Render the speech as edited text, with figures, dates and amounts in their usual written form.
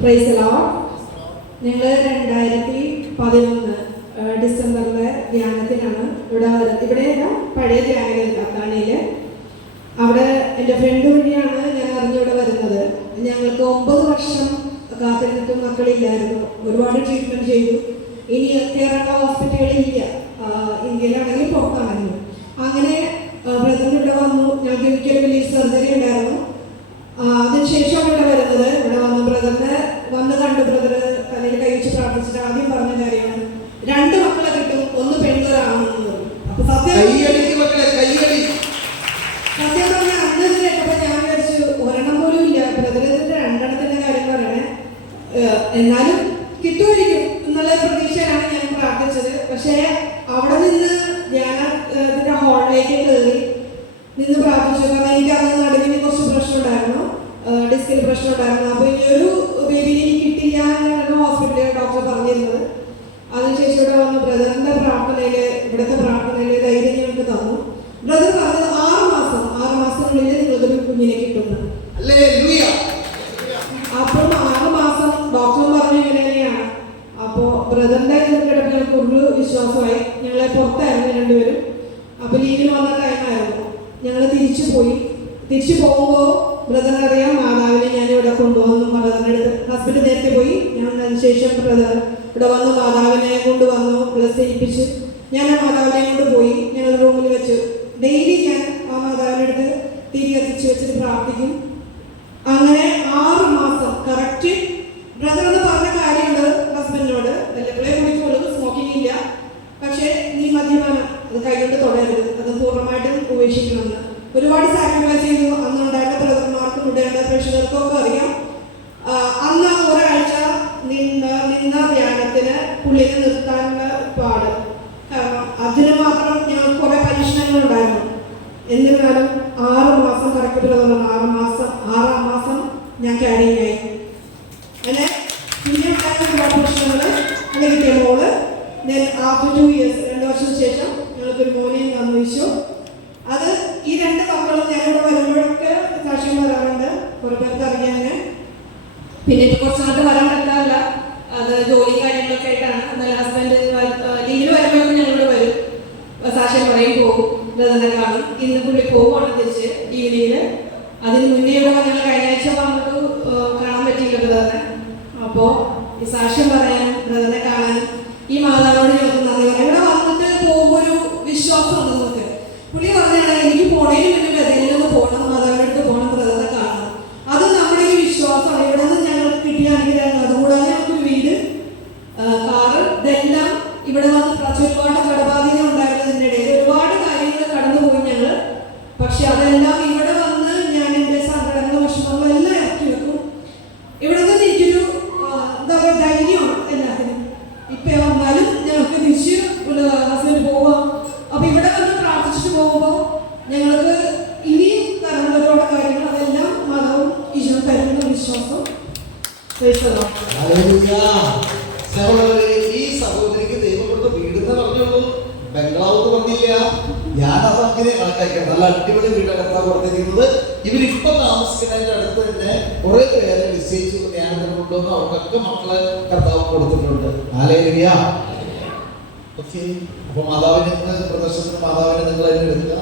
Praise Lord. ഞങ്ങൾ 2011 ഡിസംബറിലെ ധ്യാനത്തിനാണ് ഇവിടെയല്ല, പഴയ ധ്യാനകേന്ദ്രം അത്താണിയിൽ. അവിടെ എൻ്റെ ഫ്രണ്ട് വഴിയാണ് ഞാൻ അറിഞ്ഞിവിടെ വരുന്നത്. ഞങ്ങൾക്ക് 9 വർഷം കാത്തിരുന്നിട്ടും മക്കളില്ലായിരുന്നു. ഒരുപാട് ട്രീറ്റ്മെൻറ്റ് ചെയ്തു. ഇനി കേരള ഹോസ്പിറ്റലുകളില്ല, ഇന്ത്യയിലാണെങ്കിലും പുറത്താണെങ്കിലും. അങ്ങനെ ബ്രദറിന് ഇവിടെ വന്നു. ഞങ്ങൾക്ക് ഒരിക്കലും വലിയ സർജറി ഉണ്ടായിരുന്നു. അതിനുശേഷം ഇവിടെ വരുന്നത്. ഇവിടെ വന്ന് ബ്രദറിനെ വന്ന് കണ്ട് ബ്രദർ തലയിൽ കഴിച്ച് പ്രാർത്ഥിച്ചിട്ട് ആദ്യം പറഞ്ഞ കാര്യമാണ് 2 മക്കളെ കിട്ടും, 1 പെൺകുറാണെന്ന്. അപ്പൊ സത്യം പറഞ്ഞ അന്ന് കേട്ടപ്പോ ഞാൻ വിചാരിച്ചു ഒരെണ്ണം പോലും ഇല്ല. ബ്രദറിന്റെ 2 കാര്യം പറയണേ, എന്നാലും കിട്ടുമായിരിക്കും എന്നുള്ള പ്രതീക്ഷയിലാണ് ഞാൻ പ്രാർത്ഥിച്ചത്. പക്ഷേ അവിടെ നിന്ന് ഞാൻ ഇതിന്റെ ഹോളിലേക്ക് കയറി നിന്ന് പ്രാർത്ഥിച്ചു. കാരണം എനിക്ക് അന്ന് നടുവിന് കുറച്ച് പ്രശ്നം ഉണ്ടായിരുന്നു, ഡിസ്കിന് പ്രശ്നം ഉണ്ടായിരുന്നു. അപ്പൊ ഈ ഒരു ബേബിനെ എനിക്ക് കിട്ടില്ല എന്നാണ് ഹോസ്പിറ്റലിൽ ഡോക്ടർ പറഞ്ഞിരുന്നത്. അതിനുശേഷം ഇവിടെ വന്ന് ബ്രദറിന്റെ ഇവിടുത്തെ പ്രാർത്ഥനയില് ധൈര്യം ഞങ്ങൾക്ക് തന്നു. ബ്രദർ പറഞ്ഞത് 6 മാസത്തിനുള്ളിൽ നിങ്ങൾക്കൊരു കുഞ്ഞിനെ കിട്ടുന്നു. അപ്പോൾ 6 മാസം ഡോക്ടർ പറഞ്ഞു ഇങ്ങനെ തന്നെയാണ്. അപ്പോൾ ബ്രദറിന്റെ കിടപ്പ് ഞങ്ങൾക്ക് ഒരു വിശ്വാസമായി. ഞങ്ങളെ പുറത്തായിരുന്നു 2 പേരും. അപ്പൊ ലീവിന് വന്ന ടൈമായിരുന്നു. ഞങ്ങൾ തിരിച്ചു പോകുമ്പോൾ ബ്രദറിന് അറിയാം മാതാവിനെ ഞാൻ ഇവിടെ കൊണ്ടുവന്നു. ബ്രദറിൻ്റെ അടുത്ത് ഹസ്ബൻഡ് നേരത്തെ പോയി. ഞാൻ അതിനുശേഷം ബ്രദർ ഇവിടെ വന്ന് മാതാവിനെ കൊണ്ടുവന്നു, പ്ലസ് ചെയ്യിപ്പിച്ച് ഞാൻ ആ മാതാവിനെ കൊണ്ട് പോയി. ഞങ്ങൾ റൂമിൽ വെച്ചു. ഡെയിലി ഞാൻ ആ മാതാവിൻ്റെ അടുത്ത് തിരി കത്തിച്ച് വെച്ചിട്ട് പ്രാർത്ഥിക്കും. അങ്ങനെ 6 മാസം കറക്റ്റ് ബ്രദർ എന്ന് പറഞ്ഞ കാര്യമുണ്ട് ഹസ്ബൻഡിനോട്. വല്ലപ്പോഴേ കുടിക്കുള്ളൂ, സ്മോക്കിംഗ് ഇല്ല, പക്ഷേ നീ മദ്യപാനം അത് കൈകൊണ്ട് തുടരരുത്, അത് പൂർണ്ണമായിട്ടും ഉപേക്ഷിക്കണമെന്ന് ഒരുപാട് സാക്രിഫൈസ് ചെയ്തു. അന്നുണ്ടായിരുന്ന ബ്രദർമാർക്കും ഇവിടെയുള്ള പ്രേക്ഷകർക്കും ഒക്കെ അറിയാം. അന്ന് ഒരാഴ്ച നിന്ന ധ്യാനത്തിന് പുള്ളിനെ നിർത്താനുള്ള പാട്. കാരണം അതിന് മാത്രം ഞങ്ങൾക്ക് കുറെ പരീക്ഷണങ്ങളുണ്ടായിരുന്നു. എന്നിരുന്നാലും 6 മാസം കറക്റ്റ് ബ്രദർ 6 മാസം ഞാൻ ക്യാരിങ് ആയി. അങ്ങനെ പിന്നെ ഉണ്ടായിരുന്ന പ്രശ്നങ്ങൾ അങ്ങനെ കിട്ടിയ മോള് ആഫ്റ്റർ 2 ഇയേഴ്സ് 2 വർഷത്തിന് ശേഷം ഞങ്ങൾക്കൊരു മോനെ അന്വേഷിച്ചു. അത് ഈ 2 മക്കളും ഞാനിവിടെ വരുമ്പോഴൊക്കെ സാക്ഷ്യം വരാറുണ്ട്. കുറെ പേർക്ക് അറിയാന്. പിന്നെ ഇപ്പൊ കുറച്ച് നാട്ട് വരാൻ പറ്റാറില്ല, അത് ജോലി കാര്യങ്ങളൊക്കെ ആയിട്ടാണ്. എന്നാൽ ഹസ്ബൻഡ് ലീവിൽ വരുമ്പോഴൊക്കെ ഞങ്ങളിവിടെ വരും, സാക്ഷ്യം പറയും, പോകും, ബ്രദറിനെ കാണും. ഇന്ന് പുള്ളി പോവുകയാണ് തിരിച്ച് ഈവനിങ്ങില്. അതിന് മുന്നേ ഇവിടെ ഞങ്ങൾ കഴിഞ്ഞ ആഴ്ച വന്നിട്ട് കാണാൻ പറ്റിയില്ല ബ്രദറിനെ. അപ്പോൾ ഈ സാക്ഷ്യം പറയാനും ബ്രദറിനെ കാണാനും ഈ മാതാവിനോട് ഞങ്ങൾക്ക് നന്ദി പറയാം. ഇവിടെ വന്നിട്ട് പോകുമ്പോൾ ഒരു വിശ്വാസമുണ്ട് നമുക്ക്. പുള്ളി പറഞ്ഞാണ് എനിക്ക് പോണേന് മുന്നേ ബദലിലൊന്ന് പോകണം, മാതാവിൻ്റെ അടുത്ത് പോകണം, ബ്രദറിനെ കാണണം. അത് നമ്മുടെ ഈ വിശ്വാസമാണ്. ഇവിടെ നിന്ന് ഞങ്ങൾക്ക് കിട്ടിയ അനുഗ്രഹങ്ങൾ. അതുകൂടാതെ ഞങ്ങൾക്കൊരു വീട്, കാറ്, ഇതെല്ലാം ഇവിടെ വന്ന് ഒരുപാട് കടബാധ്യത ഉണ്ടായിരുന്നതിൻ്റെ ഇടയിൽ ഒരുപാട് കാര്യങ്ങൾ കടന്നുപോയി ഞങ്ങൾ. പക്ഷെ അതെല്ലാം ഇവിടെ വന്ന് ഞാൻ എൻ്റെ സങ്കടങ്ങളും വിഷമങ്ങളെല്ലാം ഇറക്കി വെക്കും. ഇവിടെ നിന്ന് എനിക്കൊരു എന്താ പറയുക ധൈര്യമാണ് എല്ലാത്തിനും. ഇപ്പം വന്നാലും ഞങ്ങൾക്ക് തിരിച്ച് ഹസ്ബൻഡ് പോവാം. അപ്പൊ ഇവിടെ വന്ന് പ്രാർത്ഥിച്ചിട്ട് പോകുമ്പോൾ ഞങ്ങൾക്ക് ഇനിയും തരമുള്ളവരോടെ കാര്യങ്ങൾ അതെല്ലാം മതവും ഈശ്വരൻ തരുന്ന വിശ്വാസം. ഈ സഹോദരിക്ക് ദൈവം കൊടുത്ത വീടെന്ന് പറഞ്ഞോളൂ, ബംഗ്ലാവ് പറഞ്ഞില്ല. ഞാനത് അങ്ങനെ കണക്കാക്കിയാണ്. നല്ല അടിപൊളി വീടകത്താണ് കൊടുത്തിരിക്കുന്നത്. ഇവരിപ്പം താമസിക്കുന്നതിൻ്റെ അടുത്ത് തന്നെ കുറെ പേരെ നിശ്ചയിച്ച് ധ്യാനത്തിന് കൊണ്ടുവന്ന് അവർക്കൊക്കെ മക്കളെ കർത്താവ് കൊടുത്തിട്ടുണ്ട്. ഹല്ലേലൂയ. ഓക്കെ, അപ്പൊ മാതാവിനെ പ്രദർശനത്തിന് മാതാവിനെ നിങ്ങൾ തന്നെ എടുക്കുക.